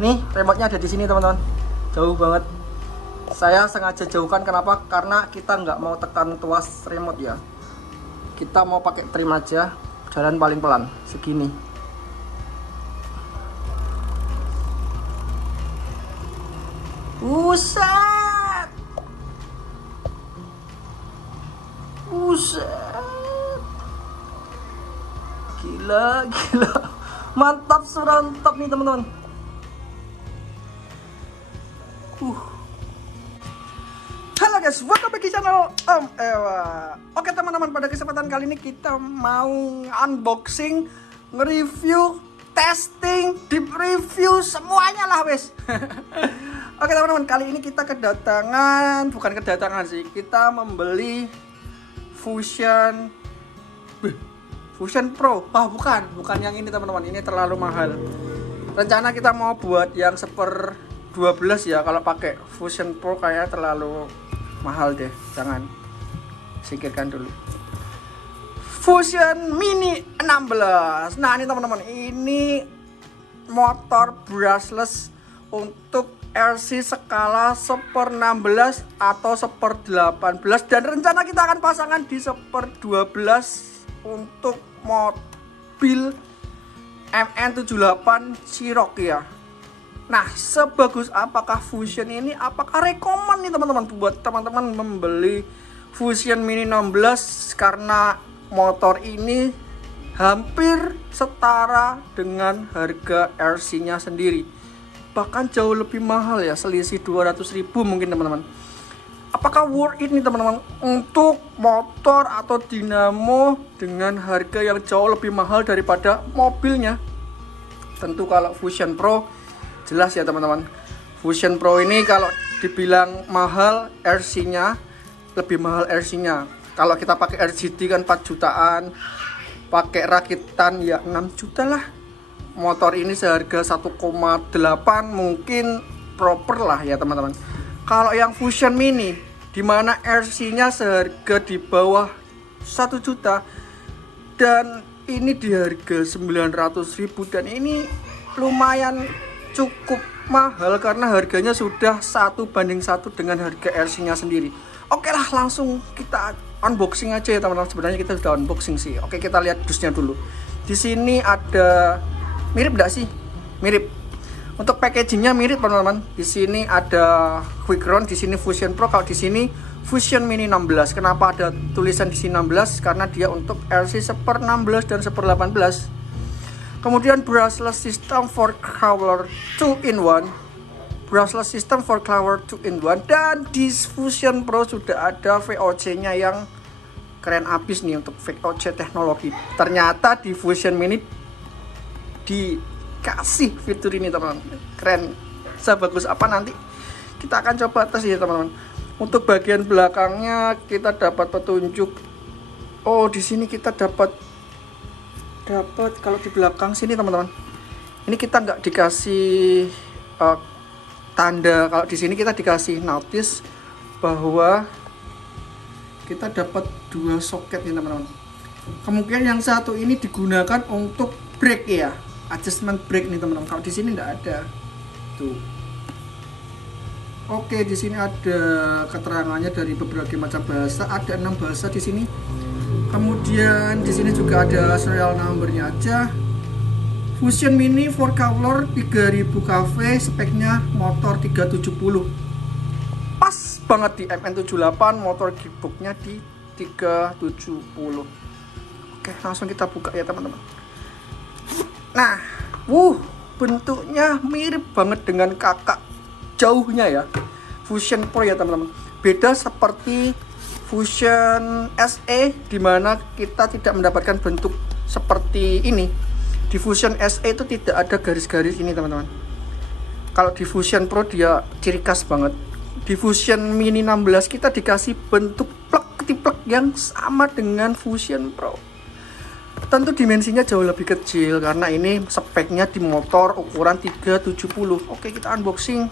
Nih, remote-nya ada di sini teman-teman. Jauh banget. Saya sengaja jauhkan, kenapa? Karena kita nggak mau tekan tuas remote ya. Kita mau pakai trim aja, jalan paling pelan, segini. Buset. Gila. Mantap surantap nih teman-teman. Halo guys, welcome back di channel Om Ewa. Oke teman-teman, pada kesempatan kali ini kita mau unboxing, nge-review, testing, deep review, semuanya lah wes. Oke teman-teman, kali ini kita bukan kedatangan sih, kita membeli Fusion Pro. Bukan yang ini teman-teman, ini terlalu mahal. Rencana kita mau buat yang 1/12 ya, kalau pakai Fusion Pro kayaknya terlalu mahal deh, jangan, singkirkan dulu. Fusion Mini 16. Nah ini teman-teman, ini motor brushless untuk RC skala 1/16 atau 1/18, dan rencana kita akan pasangan di 1/12 untuk mobil MN78 Cherokee ya. Nah, sebagus apakah Fusion ini? Apakah rekomen nih teman-teman buat teman-teman membeli Fusion Mini 16, karena motor ini hampir setara dengan harga RC-nya sendiri. Bahkan jauh lebih mahal ya, selisih 200.000 mungkin teman-teman. Apakah worth it nih teman-teman untuk motor atau dinamo dengan harga yang jauh lebih mahal daripada mobilnya? Tentu kalau Fusion Pro jelas ya teman-teman. Fusion Pro ini kalau dibilang mahal, RC-nya lebih mahal RC-nya. Kalau kita pakai RGT kan 4 jutaan, pakai rakitan ya 6 juta lah. Motor ini seharga 1,8 mungkin proper lah ya teman-teman. Kalau yang Fusion Mini, dimana RC-nya seharga di bawah 1 juta, dan ini di harga 900.000, dan ini lumayan cukup mahal karena harganya sudah 1:1 dengan harga RC-nya sendiri. Oke lah, langsung kita unboxing aja ya teman-teman. Sebenarnya kita sudah unboxing sih. Oke, kita lihat dusnya dulu. Di sini ada, mirip enggak sih? Mirip. Untuk packagingnya mirip teman-teman. Di sini ada quick ground, di sini Fusion Pro, kalau di sini Fusion Mini 16. Kenapa ada tulisan di sini 16? Karena dia untuk RC 1/16 dan 1/18. Kemudian brushless system for color 2-in-1. Brushless system for color 2-in-1, dan di Fusion Pro sudah ada VOC-nya yang keren abis nih untuk VOC teknologi. Ternyata di Fusion Mini dikasih fitur ini teman-teman, keren. Sebagus apa nanti kita akan coba tes ya teman-teman. Untuk bagian belakangnya kita dapat petunjuk. Oh, di sini kita dapat kalau di belakang sini teman-teman, ini kita nggak dikasih tanda. Kalau di sini kita dikasih notice bahwa kita dapat 2 soket nih teman-teman. Kemungkinan yang satu ini digunakan untuk brake ya, adjustment brake nih teman-teman. Kalau di sini nggak ada tuh. Oke, di sini ada keterangannya dari berbagai macam bahasa, ada 6 bahasa di sini. Kemudian di sini juga ada serial numbernya aja. Fusion Mini 4 color 3000 kV, speknya motor 370. Pas banget di MN78, motor gearboxnya di 370. Oke, langsung kita buka ya teman-teman. Nah, bentuknya mirip banget dengan kakak jauhnya ya, Fusion Pro ya teman-teman. Beda seperti Fusion SE, dimana kita tidak mendapatkan bentuk seperti ini. Di Fusion SE itu tidak ada garis-garis ini teman-teman. Kalau di Fusion Pro dia ciri khas banget. Di Fusion Mini 16 kita dikasih bentuk plek-ketiplek yang sama dengan Fusion Pro. Tentu dimensinya jauh lebih kecil karena ini speknya di motor ukuran 370. Oke, kita unboxing.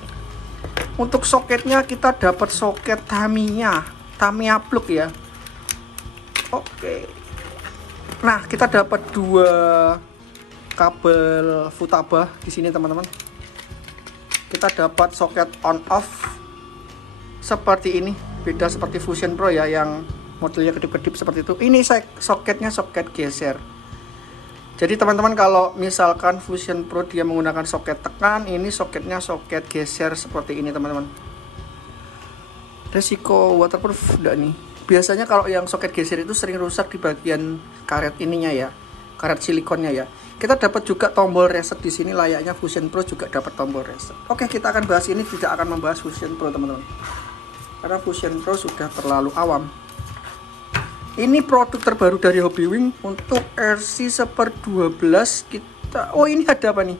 Untuk soketnya kita dapat soket Tamiya plug ya. Oke. Nah, kita dapat 2 kabel Futaba di sini teman-teman. kita dapat soket on off seperti ini. Beda seperti Fusion Pro ya, yang modelnya kedip-kedip seperti itu. Ini soketnya soket geser. Jadi teman-teman kalau misalkan Fusion Pro dia menggunakan soket tekan, ini soketnya soket geser seperti ini teman-teman. Resiko waterproof enggak nih? Biasanya kalau yang soket geser itu sering rusak di bagian karet ininya ya, karet silikonnya ya. Kita dapat juga tombol reset di sini, layaknya Fusion Pro juga dapat tombol reset. Oke, kita akan bahas ini, tidak akan membahas Fusion Pro teman-teman, karena Fusion Pro sudah terlalu awam. Ini produk terbaru dari Hobbywing untuk RC/12 kita. Oh, ini ada apa nih?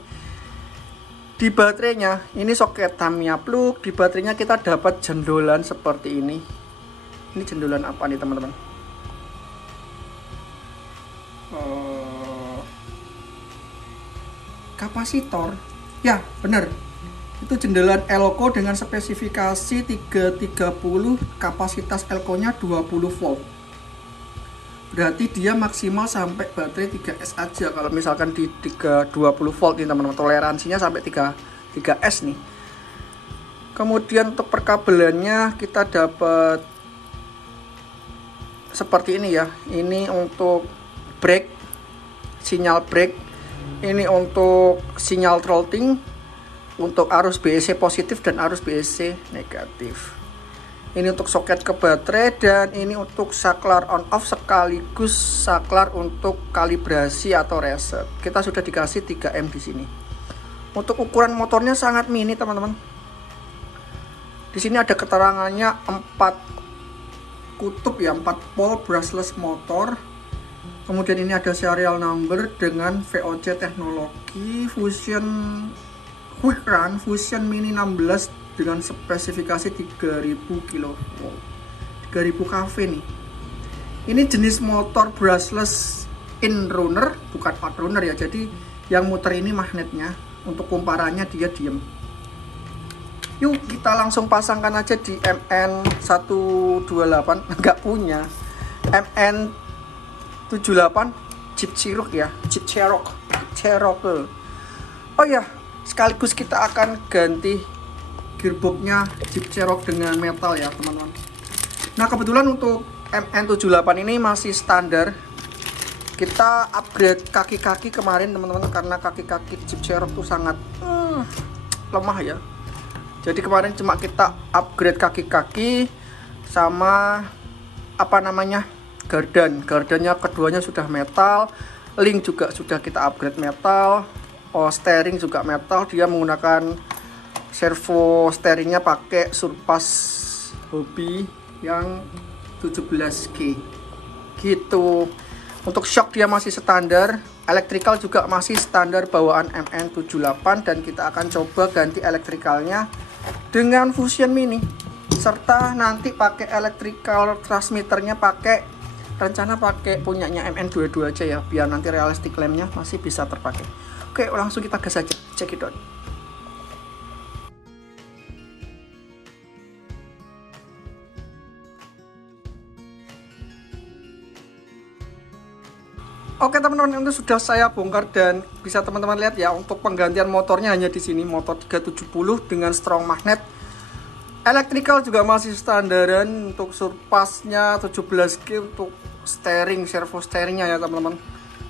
Di baterainya ini soket Tamiya plug. Di baterainya kita dapat jendolan seperti ini. Ini jendolan apa nih teman-teman? Kapasitor. Ya, benar. Itu jendelan Elco dengan spesifikasi 330, kapasitas Elco-nya 20 volt. Berarti dia maksimal sampai baterai 3S aja kalau misalkan di 320 volt nih teman-teman. Toleransinya sampai 3S nih. Kemudian untuk perkabelannya kita dapat seperti ini ya. Ini untuk brake, sinyal brake. Ini untuk sinyal throttling, untuk arus BEC positif dan arus BEC negatif. Ini untuk soket ke baterai, dan ini untuk saklar on off sekaligus saklar untuk kalibrasi atau reset. Kita sudah dikasih 3M di sini. Untuk ukuran motornya sangat mini teman-teman. Di sini ada keterangannya 4 kutub ya, 4 pole brushless motor. Kemudian ini ada serial number dengan VOC teknologi Fusion Quick Run Fusion Mini 16 dengan spesifikasi 3000 kW. 3000 kV nih. Ini jenis motor brushless in runner, bukan out runner ya. Jadi yang muter ini magnetnya. Untuk kumparannya dia diem. Yuk kita langsung pasangkan aja di MN128. Nggak punya. MN78 Jeep Cherokee ya, Jeep Cherokee. Oh ya, sekaligus kita akan ganti gearboxnya Jeep Cherokee dengan metal ya teman-teman. Nah kebetulan untuk MN78 ini masih standar. Kita upgrade kaki-kaki kemarin teman-teman, karena kaki-kaki Jeep Cherokee itu sangat lemah ya. Jadi kemarin cuma kita upgrade kaki-kaki sama apa namanya, gardannya keduanya sudah metal. Link juga sudah kita upgrade metal. Steering juga metal. Dia menggunakan servo steeringnya pakai Surpass Hobby yang 17G gitu. Untuk shock dia masih standar. Electrical juga masih standar bawaan MN78, dan kita akan coba ganti elektrikalnya dengan Fusion Mini, serta nanti pakai electrical transmitternya rencana pakai punyanya MN22 aja ya, biar nanti realistic lampnya masih bisa terpakai. Oke, langsung kita gas aja, check it out. Oke teman-teman, itu sudah saya bongkar, dan bisa teman-teman lihat ya, untuk penggantian motornya hanya di sini, motor 370 dengan strong magnet. Electrical juga masih standaran, untuk surpassnya 17G, untuk steering, servo steeringnya ya teman-teman.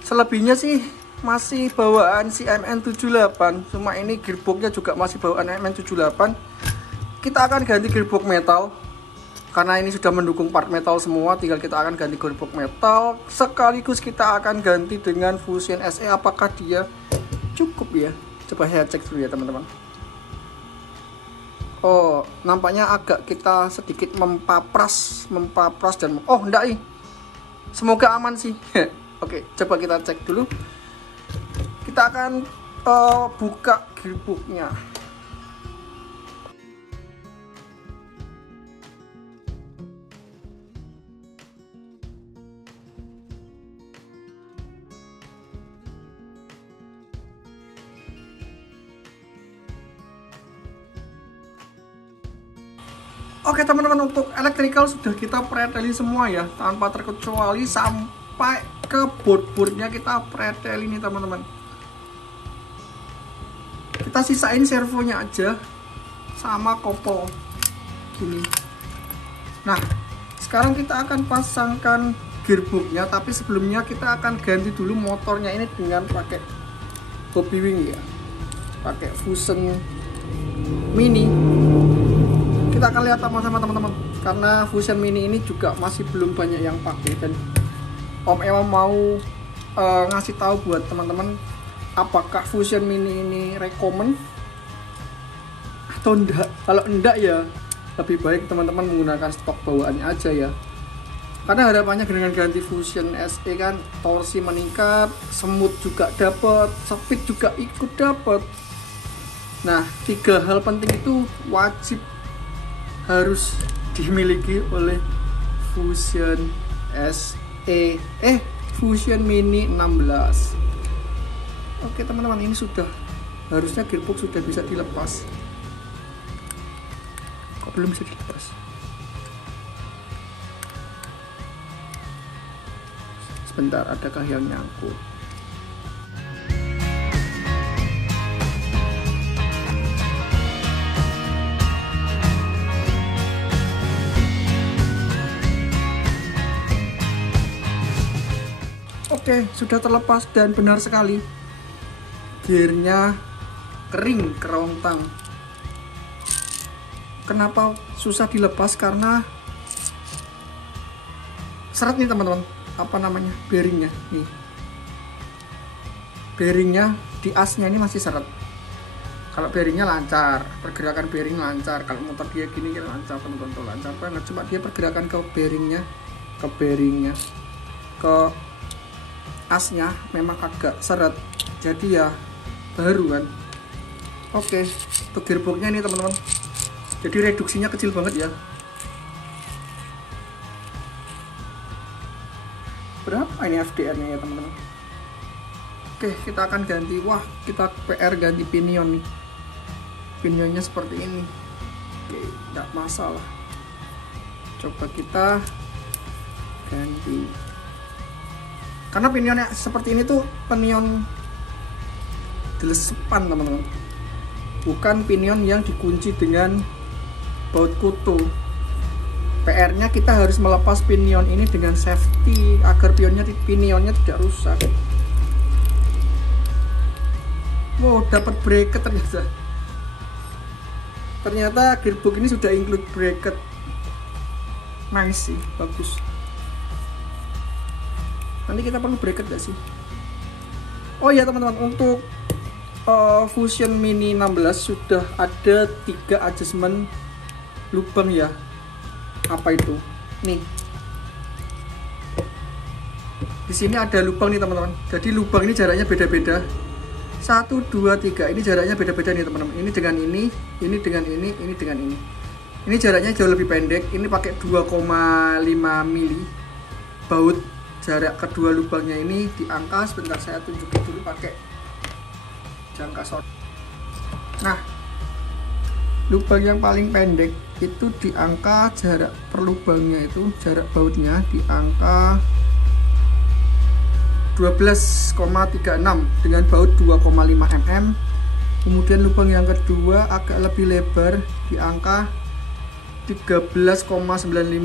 Selebihnya sih masih bawaan si MN78, cuma ini gearboxnya juga masih bawaan MN78. Kita akan ganti gearbox metal, karena ini sudah mendukung part metal semua, tinggal kita akan ganti gearbox metal. Sekaligus kita akan ganti dengan Fusion SE, apakah dia cukup ya? Coba saya cek dulu ya teman-teman. Oh, nampaknya agak kita sedikit mempapras dan oh enggak nih. Semoga aman sih. Oke, coba kita cek dulu. Kita akan buka gearboxnya. Oke teman-teman, untuk electrical sudah kita preteli semua ya, tanpa terkecuali, sampai ke board-boardnya kita preteli nih teman-teman. Kita sisain servonya aja. sama kopel gini. Nah, sekarang kita akan pasangkan gearboxnya, tapi sebelumnya kita akan ganti dulu motornya ini dengan pakai Hobby Wing ya, pakai Fusion Mini. Kita akan lihat sama-sama teman-teman, karena Fusion Mini ini juga masih belum banyak yang pakai, dan Om Ewa mau ngasih tahu buat teman-teman apakah Fusion Mini ini rekomen atau enggak. Kalau enggak ya lebih baik teman-teman menggunakan stok bawaannya aja ya, karena harapannya dengan ganti Fusion SE kan torsi meningkat, semut juga dapat, speed juga ikut dapat. Nah, 3 hal penting itu wajib harus dimiliki oleh Fusion SE Fusion Mini 16. Oke teman-teman, ini sudah harusnya gearbox sudah bisa dilepas. Kok belum bisa dilepas? Sebentar, adakah yang nyangkut? Oke, sudah terlepas dan benar sekali. Gearnya kering kerontang. Kenapa susah dilepas? Karena seret nih teman-teman, apa namanya, bearingnya nih, bearingnya di asnya ini masih seret. Kalau bearingnya lancar, pergerakan bearing lancar, kalau motor dia gini kan lancar teman-teman, tuh lancar banget. Cuma dia pergerakan ke bearingnya ke asnya memang agak seret, jadi ya baru kan. Oke, untuk gearboxnya ini teman-teman, jadi reduksinya kecil banget ya. Berapa ini FDR nya ya teman-teman? Oke, kita akan ganti. Wah, kita PR ganti pinion nih, pinionnya seperti ini. Oke, tidak masalah, coba kita ganti. Karena pinionnya seperti ini tuh pinion delesepan teman-teman, bukan pinion yang dikunci dengan baut kutu. PR-nya kita harus melepas pinion ini dengan safety agar pinionnya tidak rusak. Wow, dapat bracket ternyata. Ternyata gearbox ini sudah include bracket. Nice sih, bagus. Nanti kita perlu bracket gak sih? Oh ya teman-teman, untuk Fusion Mini 16 sudah ada 3 adjustment lubang ya. Apa itu? Nih, di sini ada lubang nih teman-teman. Jadi lubang ini jaraknya beda-beda. 1, 2, 3. Ini jaraknya beda-beda nih teman-teman. Ini dengan ini dengan ini dengan ini. Ini jaraknya jauh lebih pendek. Ini pakai 2,5 mili baut. Jarak kedua lubangnya ini di angka, sebentar saya tunjukin dulu pakai jangka short. Nah, lubang yang paling pendek itu di angka jarak per lubangnya itu, jarak bautnya di angka 12,36 dengan baut 2,5 mm. Kemudian lubang yang kedua agak lebih lebar di angka 13,95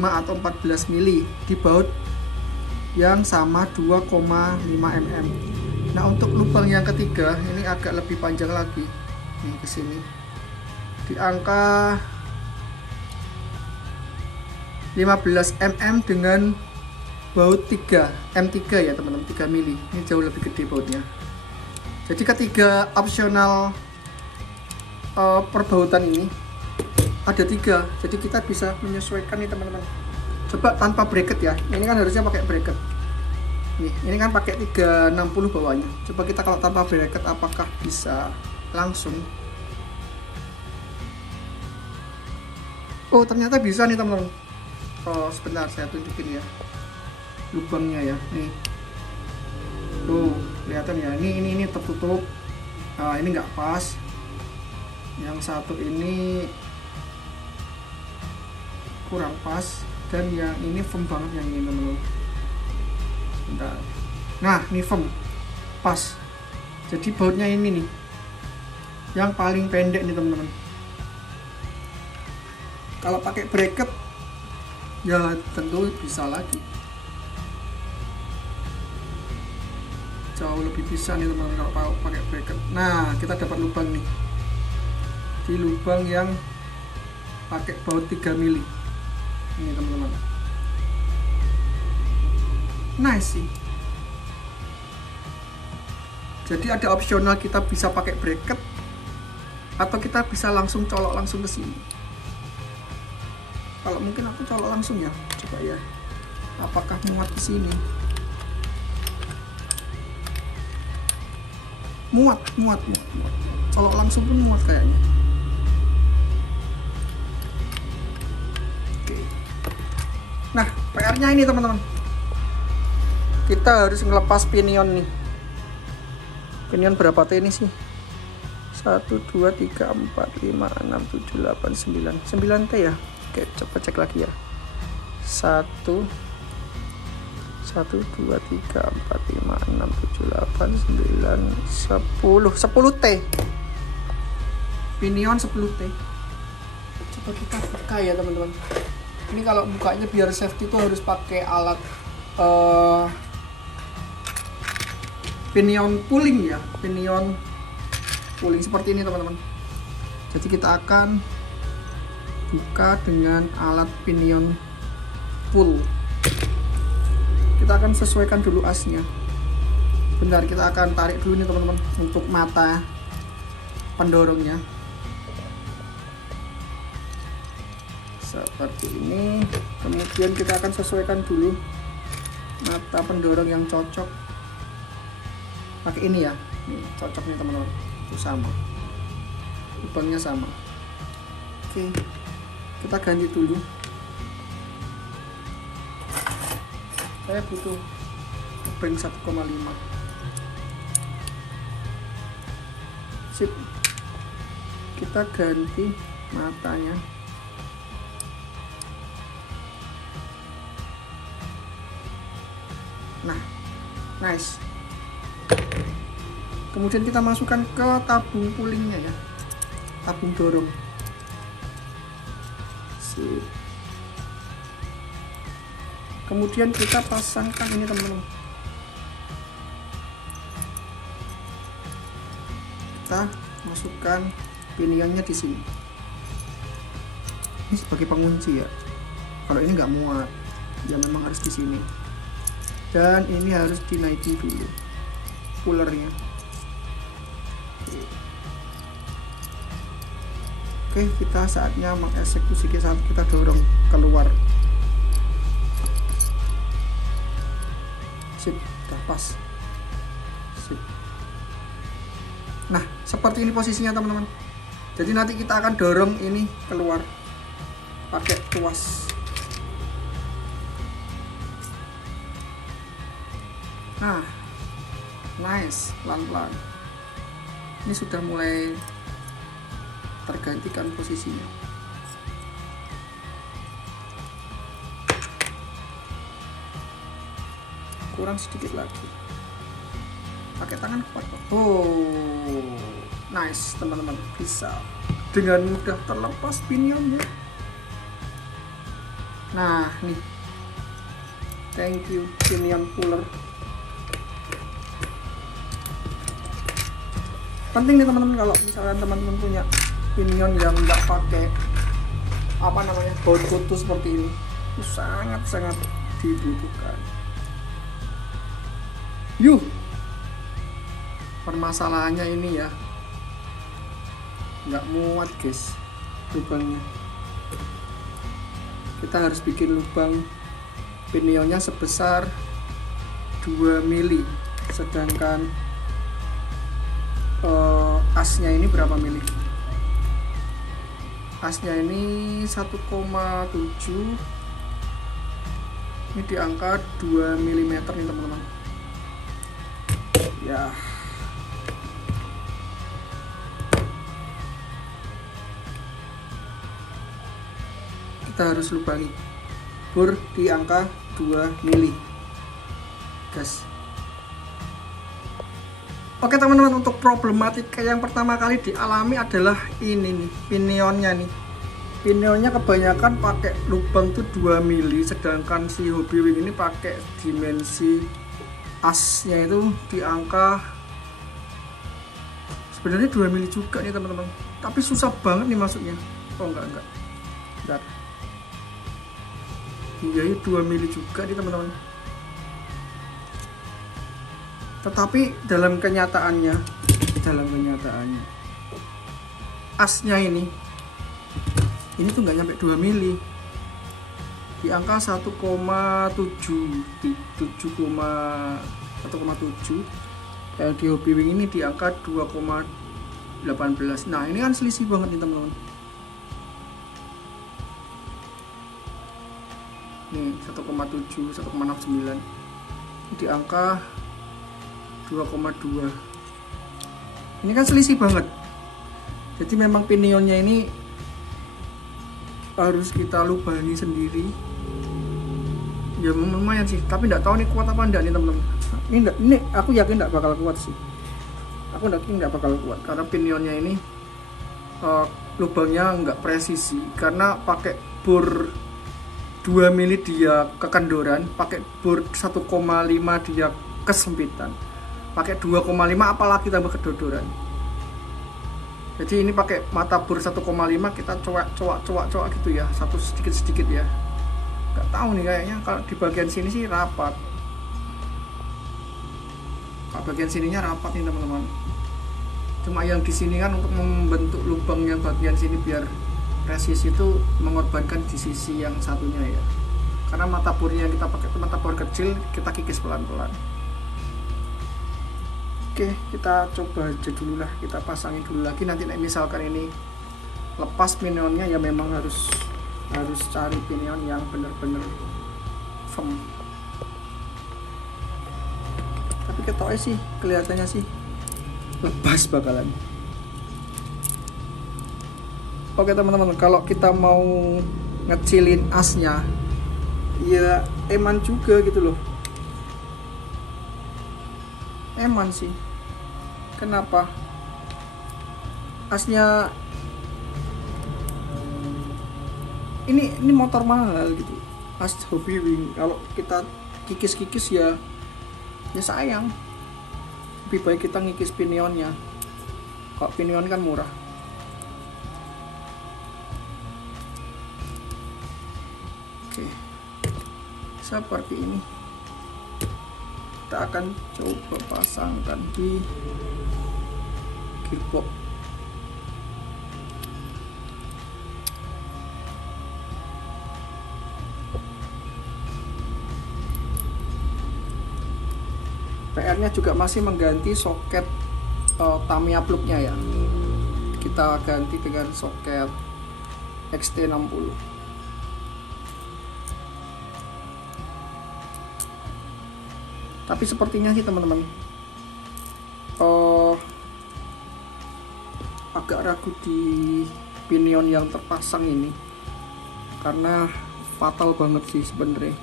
atau 14 mili di baut yang sama 2,5 mm. Nah, untuk lubang yang ketiga ini agak lebih panjang lagi. Nih ke sini. Di angka 15 mm dengan baut 3 M3 ya teman-teman, 3 mili. Ini jauh lebih gede bautnya. Jadi ketiga opsional perbautan ini ada 3. Jadi kita bisa menyesuaikan nih teman-teman. Coba tanpa bracket ya. Ini kan harusnya pakai bracket. Nih, ini kan pakai 360 bawahnya. Coba kita kalau tanpa bracket apakah bisa langsung? Oh, ternyata bisa nih teman-teman. Oh, sebentar saya tunjukin ya. Lubangnya ya. Nih. Tuh, kelihatan ya. Ini tertutup. Nah, ini nggak pas. Yang satu ini kurang pas. Dan yang ini firm banget, yang ini teman-teman. Bentar. Nah, ini firm, pas. Jadi bautnya ini nih, yang paling pendek nih teman-teman. Kalau pakai bracket ya tentu bisa lagi, jauh lebih bisa nih teman-teman kalau pakai bracket. Nah, kita dapat lubang nih, di lubang yang pakai baut 3 mili ini teman-teman. Nice sih. Jadi ada opsional, kita bisa pakai bracket atau kita bisa langsung colok langsung ke sini. Kalau mungkin aku colok langsung ya, coba ya, apakah muat ke sini? Muat. Colok langsung pun muat kayaknya. Oke. Nah, PR-nya ini teman-teman, kita harus ngelepas pinion nih. Pinion berapa T ini sih? 1, 2, 3, 4, 5, 6, 7, 8, 9 9 T ya. Oke, coba cek lagi ya. 1 2, 3, 4, 5, 6, 7, 8, 9, 10 T. Pinion 10 T. Coba kita buka ya teman-teman. Ini kalau bukanya biar safety itu harus pakai alat pinion pulling ya, pinion pulling seperti ini teman-teman. Jadi kita akan buka dengan alat pinion pull. Kita akan sesuaikan dulu asnya. Bentar, kita akan tarik dulu nih teman-teman untuk mata pendorongnya. Seperti ini. Kemudian kita akan sesuaikan dulu mata pendorong yang cocok. Pakai ini ya. Ini cocok nih teman-teman. Itu sama. Lubangnya sama. Oke. Kita ganti dulu. Saya butuh bank 1,5. Sip. Kita ganti matanya. Nah, nice. Kemudian kita masukkan ke tabung pulingnya ya, tabung dorong. Sip. Kemudian kita pasangkan ini teman-teman. Kita masukkan pinionnya di sini. Ini sebagai pengunci ya. Kalau ini nggak muat, ya memang harus di sini. Dan ini harus dinaiki dulu pullernya. Oke, kita saatnya mengeksekusi, saat kita dorong keluar. Sip, udah pas. Sip. Nah, seperti ini posisinya teman-teman. Jadi nanti kita akan dorong ini keluar pakai tuas. Nah, nice, pelan-pelan. Ini sudah mulai tergantikan posisinya. Kurang sedikit lagi. Pakai tangan kuat. Oh, nice teman-teman, bisa dengan mudah terlepas pinionnya. Nah, nih. Thank you pinion puller. Penting nih teman-teman, kalau misalkan teman-teman punya pinion yang nggak pakai baut kutu seperti ini, itu sangat-sangat dibutuhkan. Permasalahannya ini ya, nggak muat guys lubangnya. Kita harus bikin lubang pinionnya sebesar 2 mili, sedangkan asnya ini berapa mili? Asnya ini 1,7. Ini di angka 2 mm nih teman-teman. Ya. Kita harus lubangi bor di angka 2 mili. Gas. Oke teman-teman, untuk problematika yang pertama kali dialami adalah ini nih, pinionnya nih. Pinionnya kebanyakan pakai lubang tuh 2 mili, sedangkan si Hobbywing ini pakai dimensi asnya itu di angka sebenarnya 2 mili juga nih teman-teman, tapi susah banget nih masuknya. Oh enggak. Bentar. Iya, 2 mili juga nih teman-teman. Tetapi dalam kenyataannya asnya ini tuh nggak nyampe 2 mili, di angka 1,7 yang di Hobbywing ini di angka 2,18. Nah ini kan selisih banget nih teman-teman. Nih 1,7, 1,69 di angka 2,2. Ini kan selisih banget. Jadi memang pinionnya ini harus kita lubangi sendiri. Ya lumayan sih, tapi nggak tahu nih kuat apa enggak nih teman-teman. Ini aku yakin nggak bakal kuat sih. Aku yakin nggak bakal kuat karena pinionnya ini lubangnya nggak presisi, karena pakai bor 2 mili dia kekendoran, pakai bor 1,5 dia kesempitan, pakai 2,5 apalagi tambah kedodoran. Jadi ini pakai mata bor 1,5 kita coak gitu ya, satu sedikit ya. Nggak tahu nih, kayaknya kalau di bagian sini sih rapat. Kalau bagian sininya rapat nih teman-teman. Cuma yang di sini kan untuk membentuk lubang yang bagian sini biar presisi itu mengorbankan di sisi yang satunya ya. Karena mata bornya yang kita pakai itu mata bor kecil, kita kikis pelan-pelan. Oke, kita coba aja dulu lah, kita pasangin dulu lagi. Nanti misalkan ini lepas pinionnya ya memang harus cari pinion yang bener-bener firm. Tapi ketoknya sih kelihatannya sih lepas bakalan. Oke teman-teman, kalau kita mau ngecilin asnya ya eman juga gitu loh. Eman sih. Kenapa? Asnya ini motor mahal gitu. As Hobbywing kalau kita kikis ya sayang. Lebih baik kita ngikis pinionnya. Kalau pinion kan murah. Oke. Seperti ini. Kita akan coba pasangkan di gearbox. PR-nya juga masih mengganti soket Tamiya plugnya ya. Kita ganti dengan soket XT60. Tapi sepertinya sih teman-teman agak ragu di pinion yang terpasang ini, karena fatal banget sih sebenarnya.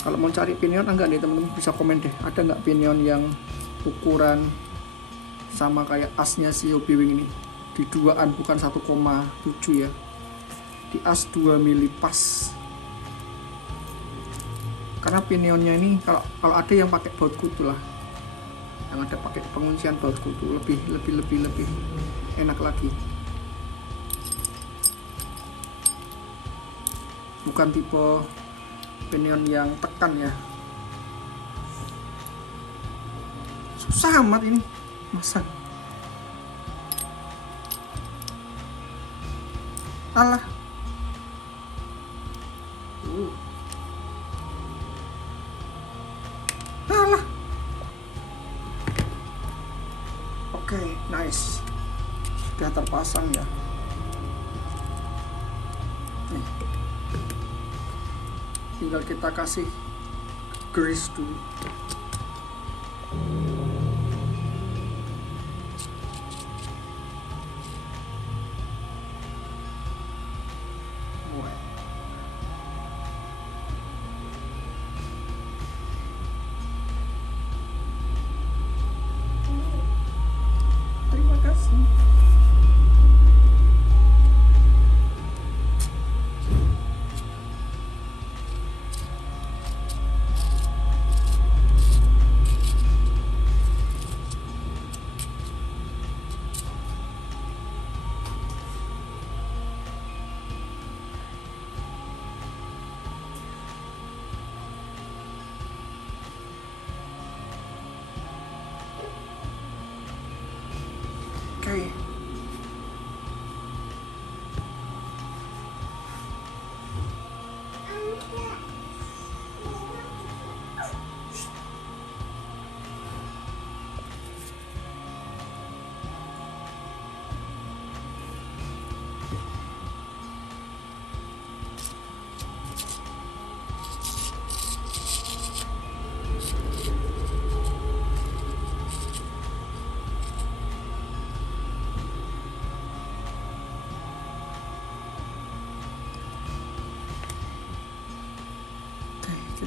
Kalau mau cari pinion enggak nih teman-teman, bisa komen deh, ada nggak pinion yang ukuran sama kayak asnya si Hobbywing ini, di 2an bukan 1,7 ya, di as 2 mili pas. Karena pinionnya ini kalau ada yang pakai baut kutu lah, yang ada pakai penguncian baut kutu lebih enak lagi. Bukan tipe pinion yang tekan ya. Susah amat ini masa. Alah. Alah. Oke, nice. Sudah terpasang ya. Nih. Tinggal kita kasih grease dulu.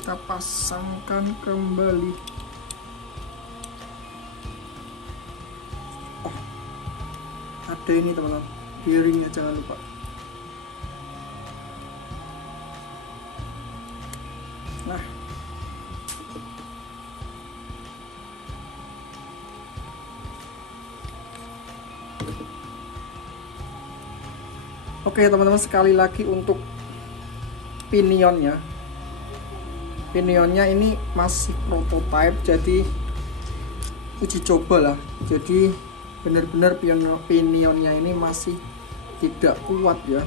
kita pasangkan kembali. Oh, ada ini teman-teman, bearingnya jangan lupa. Nah, oke teman-teman, sekali lagi untuk pinionnya. Pinionnya ini masih prototype, jadi uji coba lah. Jadi benar-benar pinionnya ini masih tidak kuat ya.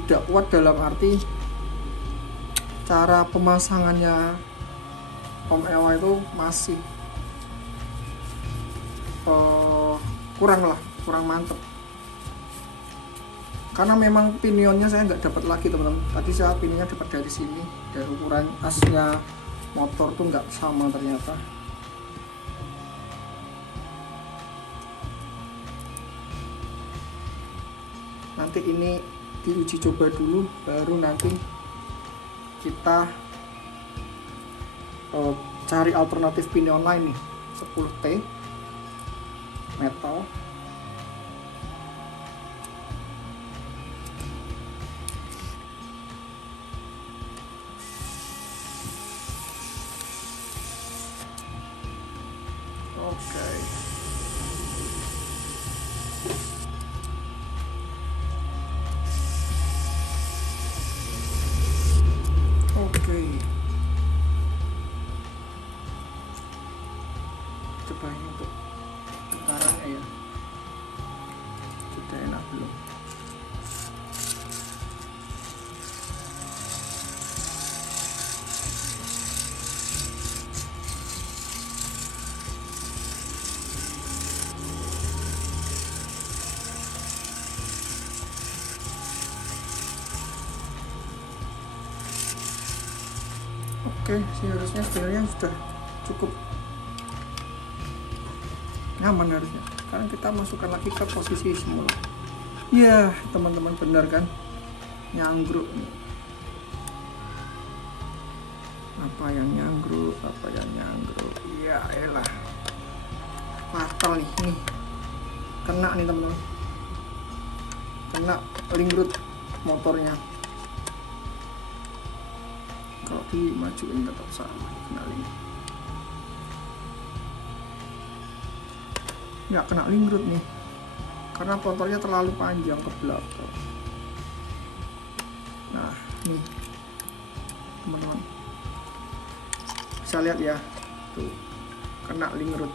Tidak kuat dalam arti cara pemasangannya Om Ewa itu masih kurang mantep. Karena memang pinionnya saya nggak dapat lagi teman-teman. Tadi saya pinionnya dapat dari sini, dari ukuran asnya motor tuh nggak sama ternyata. Nanti ini diuji coba dulu, baru nanti kita cari alternatif pinion lain nih. 10T metal. Oke. Coba ini untuk getarannya ya, sudah enak belum? Oke, harusnya sebenarnya sudah cukup nyaman harusnya. Sekarang kita masukkan lagi ke posisi semula. Ya teman-teman, benar kan, nyanggruk. Apa yang nyanggruk? Ya elah, fatal nih, kena nih teman-teman, kena link root motornya. Kalau dimajuin tetap sama, kena link. Nggak kena link root nih, karena motornya terlalu panjang ke belakang. Nah nih teman-teman, bisa lihat ya, tuh kena link root,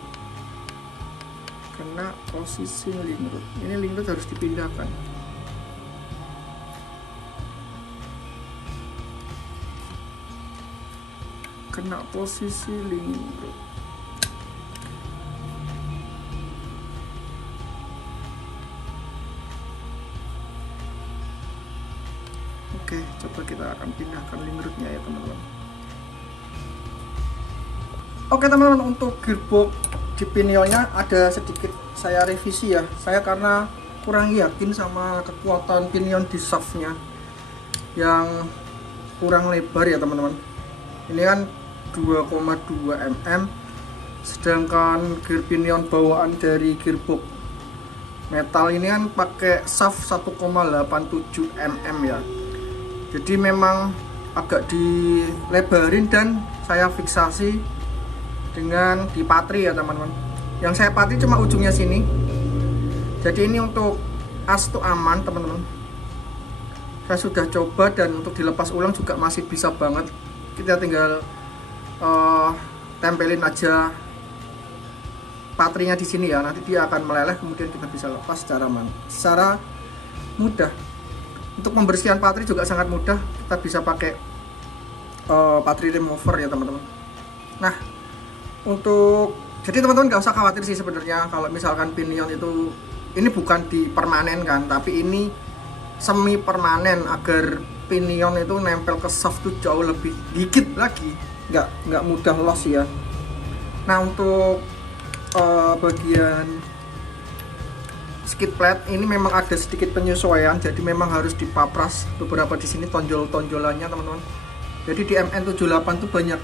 kena posisi link root. Ini link root harus dipindahkan. Kena posisi link root. Oke, coba kita akan pindahkan link rootnya ya teman-teman. Oke teman-teman, untuk gearbox di pinionnya ada sedikit saya revisi ya. Saya karena kurang yakin sama kekuatan pinion di shaftnya yang kurang lebar ya teman-teman. Ini kan 2,2 mm, sedangkan gear pinion bawaan dari gearbox metal ini kan pakai shaft 1,87 mm ya. Jadi memang agak dilebarin dan saya fiksasi dengan di patri ya teman-teman. Yang saya patri cuma ujungnya sini. Jadi ini untuk as tuh aman teman-teman. Saya sudah coba dan untuk dilepas ulang juga masih bisa banget. Kita tinggal tempelin aja patrinya di sini ya. Nanti dia akan meleleh, kemudian kita bisa lepas secara mudah. Untuk pembersihan patri juga sangat mudah, kita bisa pakai patri remover ya teman-teman. Nah, jadi teman-teman nggak usah khawatir sih sebenarnya kalau misalkan pinion itu ini bukan dipermanenkan, tapi ini semi permanen agar pinion itu nempel ke shaft tuh jauh lebih dikit lagi, nggak mudah loss ya. Nah, untuk bagian skid plate ini memang ada sedikit penyesuaian, jadi memang harus dipapras beberapa di sini tonjolannya teman-teman. Jadi di MN78 tuh banyak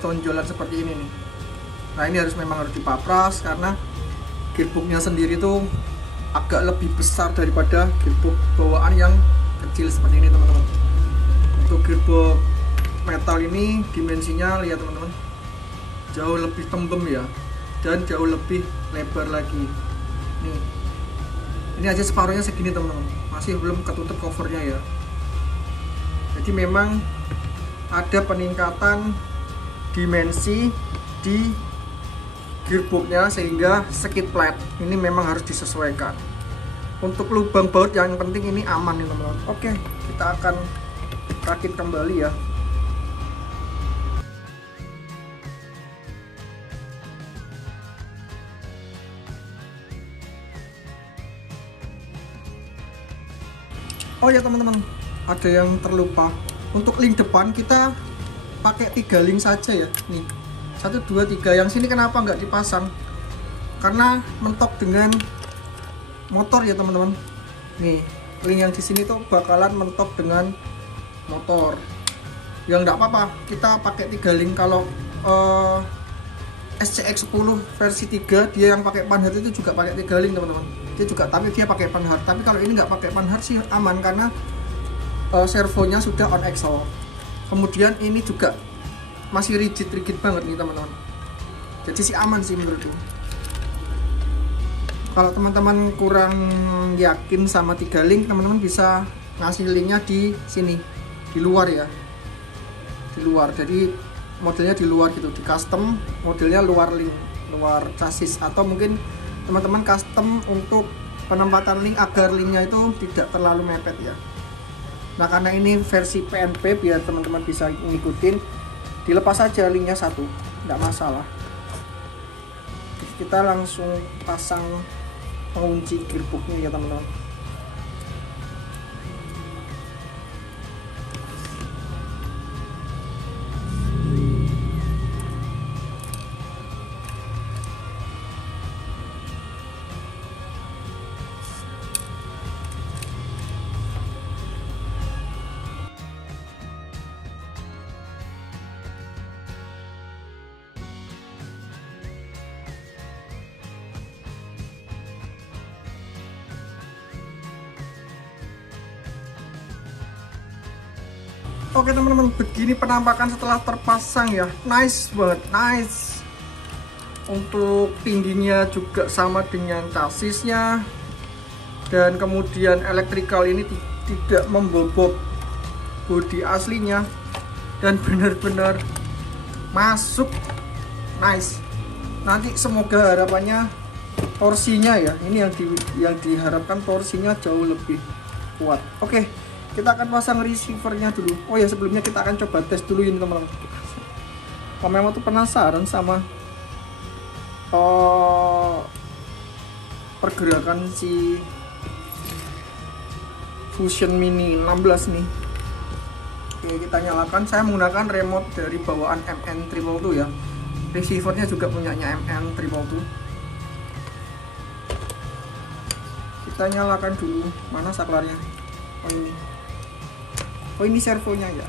tonjolan seperti ini nih. Nah ini memang harus dipapras karena gearboxnya sendiri tuh agak lebih besar daripada gearbox bawaan yang kecil seperti ini teman-teman. Untuk gearbox metal ini dimensinya lihat teman-teman, jauh lebih tembem ya, dan jauh lebih lebar lagi. Nih, ini aja separuhnya segini teman-teman, masih belum ketutup covernya ya. Jadi memang ada peningkatan dimensi di gearboxnya sehingga skid plate ini memang harus disesuaikan. Untuk lubang baut yang penting ini aman nih teman-teman. Oke, kita akan rakit kembali ya. Oh ya teman-teman, ada yang terlupa. Untuk link depan kita pakai 3 link saja ya. Nih, 1, 2, 3. Yang sini kenapa nggak dipasang? Karena mentok dengan motor ya teman-teman. Nih, link yang di sini tuh bakalan mentok dengan motor. Yang nggak apa-apa, kita pakai 3 link. Kalau SCX10 versi 3 dia yang pakai panhard itu juga pakai 3 link teman-teman. Dia juga, tapi dia pakai panhard. Tapi kalau ini nggak pakai panhard sih aman karena servonya sudah on axle. Kemudian ini juga masih rigid banget nih teman-teman. Jadi sih aman sih menurutku. Kalau teman-teman kurang yakin sama 3 link, teman-teman bisa ngasih linknya di sini, di luar ya, di luar. Jadi modelnya di luar gitu, di custom modelnya luar link, luar chassis, atau mungkin teman-teman custom untuk penempatan link agar linknya itu tidak terlalu mepet ya. Nah karena ini versi PNP biar teman-teman bisa ngikutin, dilepas aja linknya satu, tidak masalah. Kita langsung pasang pengunci gearboxnya ya teman-teman. Oke teman-teman, begini penampakan setelah terpasang ya. Nice banget, nice. Untuk tingginya juga sama dengan chassisnya. Dan kemudian elektrikal ini tidak membobok bodi aslinya. Dan benar-benar masuk. Nice. Nanti semoga harapannya torsinya ya, ini yang diharapkan torsinya jauh lebih kuat. Oke, kita akan pasang receivernya dulu. Oh ya, sebelumnya kita akan coba tes dulu ini teman-teman. Kalau memang tuh penasaran sama pergerakan si Fusion Mini 16 nih. Oke, kita nyalakan. Saya menggunakan remote dari bawaan MN322 ya. Receivernya juga punyanya MN322. Kita nyalakan dulu. Mana saklarnya? Oh ini. Oh ini servonya ya.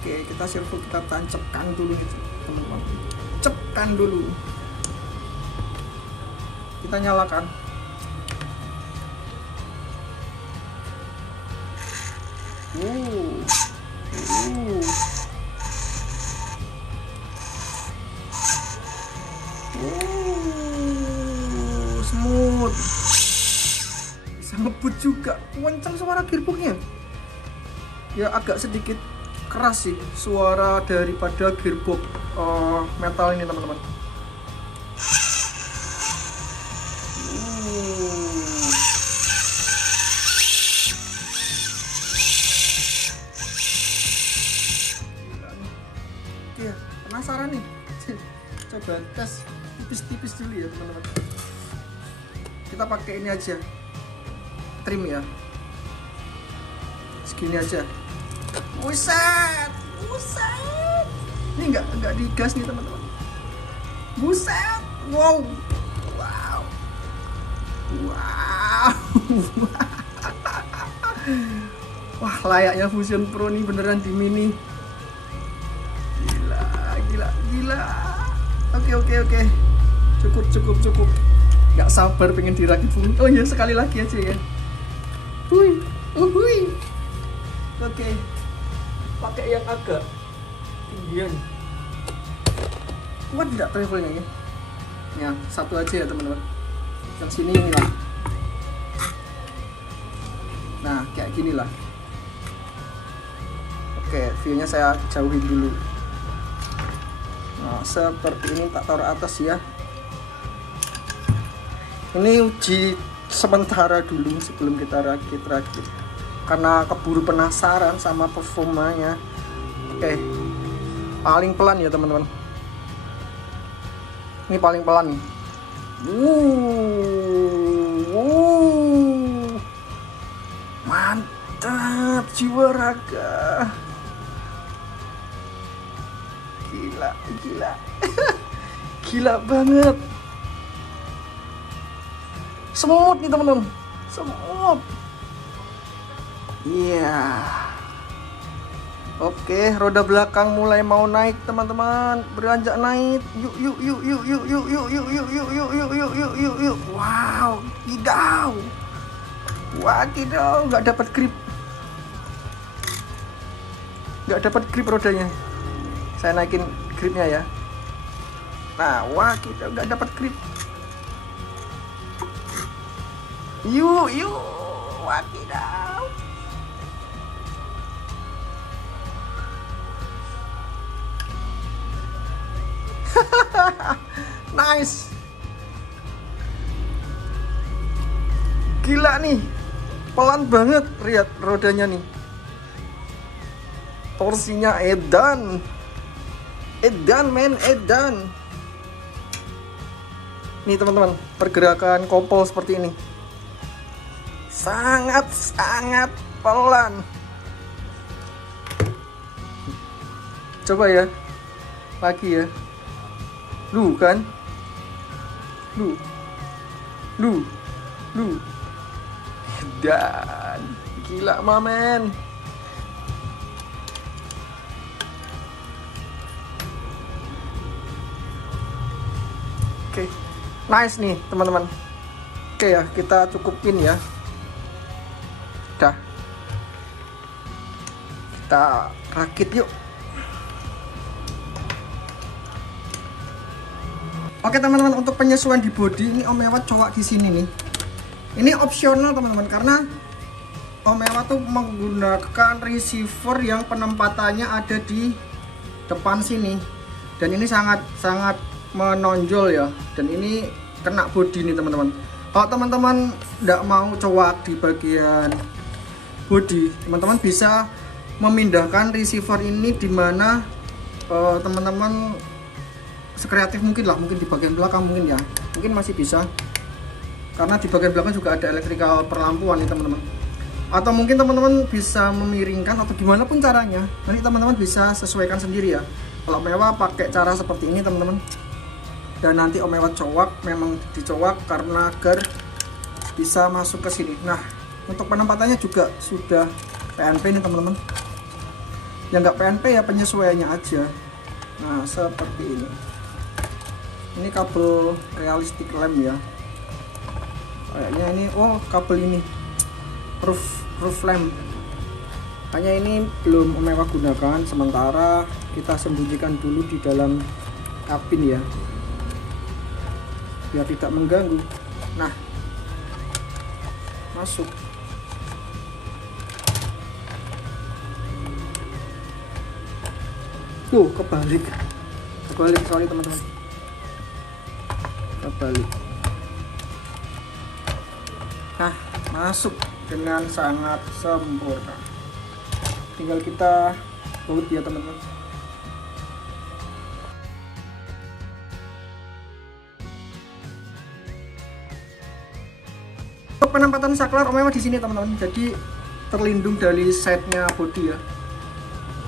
Oke, kita servo kita tancapkan dulu gitu teman-teman. Cepkan dulu. Kita nyalakan. Smooth. Bisa ngebut juga. Kencang suara gearboxnya. Ya agak sedikit keras sih suara daripada gearbox metal ini teman-teman. Oke, penasaran nih. Coba tes tipis-tipis dulu ya teman-teman. Kita pakai ini aja, trim ya, segini aja. Buset, buset. Ini nggak digas nih teman-teman. Buset, wow, wow, wow. Wah, layaknya Fusion Pro nih beneran di Mini. gila. Oke. Cukup. Nggak sabar pengen dirakit Fumi. Oh ya, sekali lagi aja ya. Hui. Oke. Pakai yang agak tinggian. Kuat tidak travelnya ya? Ya, satu aja ya teman-teman. Yang sini inilah. Nah, kayak gini lah. Oke, view-nya saya jauhin dulu. Nah, seperti ini, tak taruh atas ya. Ini uji sementara dulu sebelum kita rakit. Karena keburu penasaran sama performanya. Oke. Paling pelan ya, teman-teman. Ini paling pelan nih. Mantap, jiwa raga. Gila. Gila banget. Semut nih teman-teman. Semut. Iya. Oke, roda belakang mulai mau naik teman-teman. Beranjak naik. Yuk. Wow, hidau. Wakidaw, nggak dapat grip. Nggak dapat grip rodanya. Saya naikin gripnya ya. Nah, wakidaw, nggak dapat grip. Yuk, wakidaw. Nice. Gila nih. Pelan banget, lihat rodanya nih. Torsinya edan. Nih teman-teman, pergerakan kompol seperti ini. Sangat pelan. Coba ya. Lagi ya. Lu kan? Lu. Dan gila mamen. Oke. Nice nih, teman-teman. Oke ya, kita cukupin ya. Udah. Kita rakit yuk. Oke teman-teman, untuk penyesuaian di bodi ini Om Ewa cowok di sini nih. Ini opsional teman-teman, karena Om Ewa tuh menggunakan receiver yang penempatannya ada di depan sini. Dan ini sangat menonjol ya. Dan ini kena bodi nih teman-teman. Kalau teman-teman tidak mau cowok di bagian bodi, teman-teman bisa memindahkan receiver ini di mana teman-teman sekreatif mungkin di bagian belakang mungkin ya, mungkin masih bisa, karena di bagian belakang juga ada electrical perlampuan nih teman-teman. Atau mungkin teman-teman bisa memiringkan atau gimana pun caranya, nanti teman-teman bisa sesuaikan sendiri ya. Kalau Om Ewa pakai cara seperti ini teman-teman, dan nanti Om Ewa cowok, memang dicowok karena agar bisa masuk ke sini. Nah, untuk penempatannya juga sudah PNP nih teman-teman. Yang nggak PNP ya penyesuaiannya aja. Nah, seperti ini. Ini kabel realistic lamp ya. Kayaknya ini, kabel ini roof lamp. Hanya ini belum Om Ewa gunakan, sementara kita sembunyikan dulu di dalam kabin ya, biar tidak mengganggu. Nah, masuk. Tuh, kebalik sorry teman-teman. Kebalik. Nah, masuk dengan sangat sempurna. Tinggal kita baut ya teman-teman. Untuk penempatan saklar Om Ewa di sini teman-teman, jadi terlindung dari setnya body ya.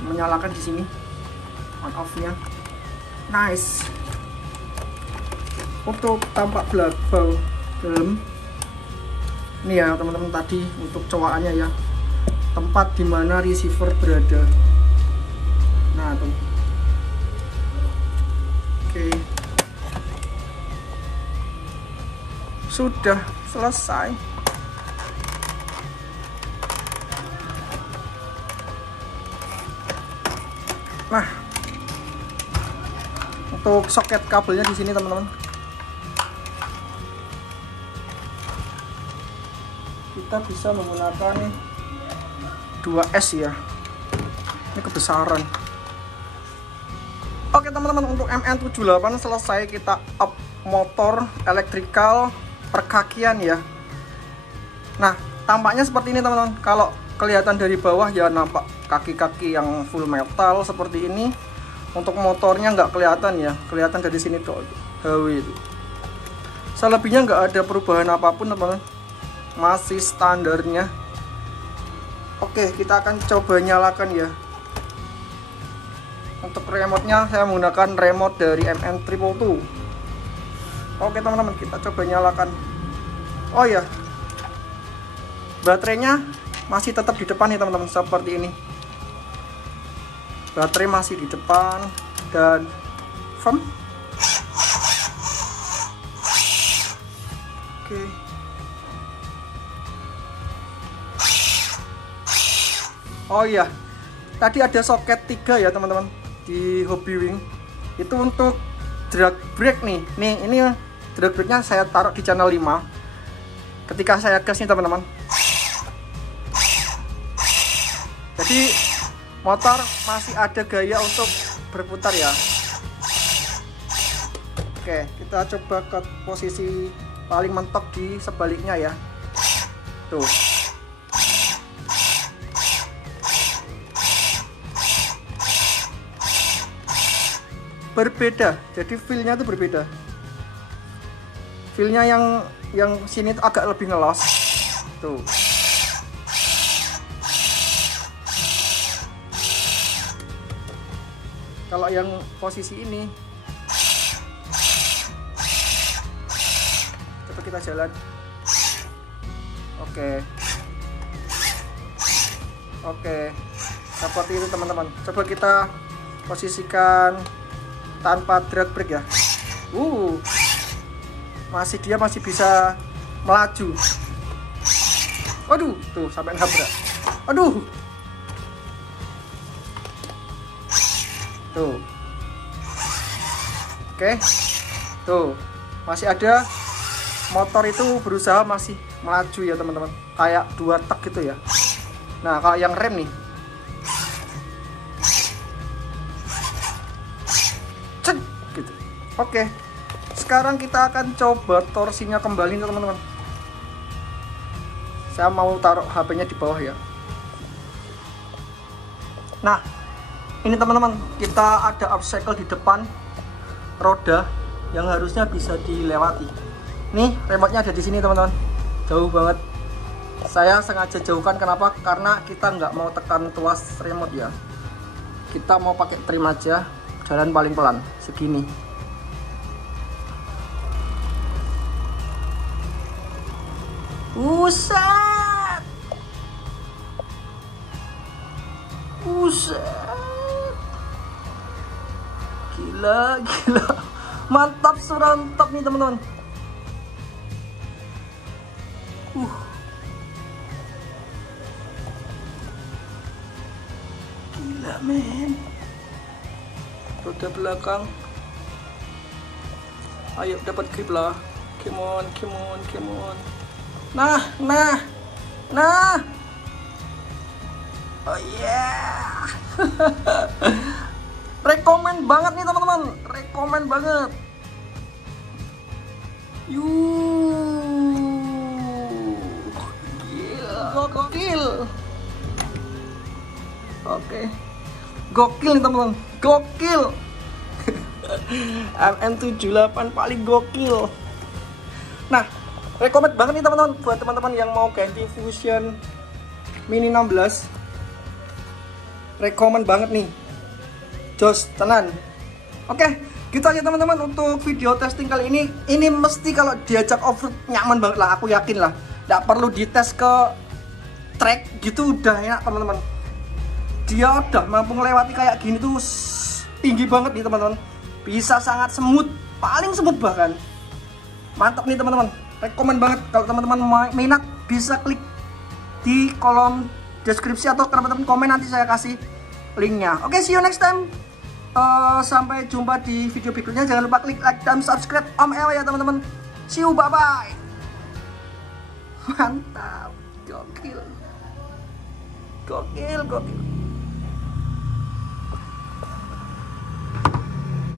Menyalakan di sini on off-nya. Nice. Untuk tampak belakang dalam ini ya teman-teman, tadi untuk cowakannya ya, tempat dimana receiver berada. Nah tuh, sudah selesai. Nah, untuk soket kabelnya di sini teman-teman. Kita bisa menggunakan 2S ya. Ini kebesaran. Oke teman-teman, untuk MN78 selesai kita up motor elektrikal perkakian ya. Nah, tampaknya seperti ini teman-teman. Kalau kelihatan dari bawah ya nampak kaki-kaki yang full metal seperti ini. Untuk motornya nggak kelihatan ya, kelihatan dari sini tuh HW itu. Selebihnya nggak ada perubahan apapun teman-teman, masih standarnya. Oke, kita akan coba nyalakan ya. Untuk remote-nya saya menggunakan remote dari MN322. Oke teman-teman, kita coba nyalakan. Oh ya, baterainya masih tetap di depan nih teman-teman, seperti ini. Baterai masih di depan dan firm. Oke. Oh iya, tadi ada soket 3 ya teman-teman di Hobbywing. Itu untuk drag brake nih. Nih, ini drag brake-nya saya taruh di channel 5. Ketika saya gas nih teman-teman. Jadi motor masih ada gaya untuk berputar ya. Oke, kita coba ke posisi paling mentok di sebaliknya ya. Tuh. Berbeda, jadi feel-nya tuh berbeda. Feel-nya yang sini tuh agak lebih ngelos. Tuh. Kalau yang posisi ini, coba kita jalan. Oke, seperti itu teman-teman. Coba kita posisikan tanpa drag brake ya. Dia masih bisa melaju. Aduh, tuh sampai nabrak. Aduh. Tuh. Oke. Tuh. Masih ada. Motor itu berusaha masih melaju ya teman-teman. Kayak 2 tak gitu ya. Nah, kalau yang rem nih. Cek gitu. Oke. Sekarang kita akan coba torsinya kembali nih teman-teman. Saya mau taruh HP-nya di bawah ya. Nah, ini teman-teman, kita ada obstacle di depan roda yang harusnya bisa dilewati. Nih, remote-nya ada di sini teman-teman. Jauh banget. Saya sengaja jauhkan, kenapa? Karena kita nggak mau tekan tuas remote ya. Kita mau pakai trim aja, jalan paling pelan, segini. Buset. Gila. Mantap surantap nih teman-teman. Gila men. Roda belakang. Ayo dapat grip lah. Come on. Nah. Oh yeah. Rekomen banget nih teman-teman. Rekomen banget. Gila. Gokil. Oke. Gokil nih teman-teman. Gokil. MN78 paling gokil. Nah, rekomen banget nih teman-teman buat teman-teman yang mau ganti Fusion Mini 16. Rekomen banget nih. Jos tenan. Oke, gitu aja teman-teman untuk video testing kali ini. Ini mesti kalau diajak off-road nyaman banget lah, aku yakin lah. Nggak perlu dites ke track gitu, udah enak teman-teman. Dia udah mampu melewati kayak gini tuh tinggi banget nih teman-teman. Bisa sangat smooth, paling smooth bahkan. Mantap nih teman-teman. rekomen banget. Kalau teman-teman minat bisa klik di kolom deskripsi atau teman-teman komen, nanti saya kasih linknya. Oke, see you next time. Sampai jumpa di video berikutnya. Jangan lupa klik like dan subscribe Om El ya teman-teman. See you, bye bye. Mantap, gokil.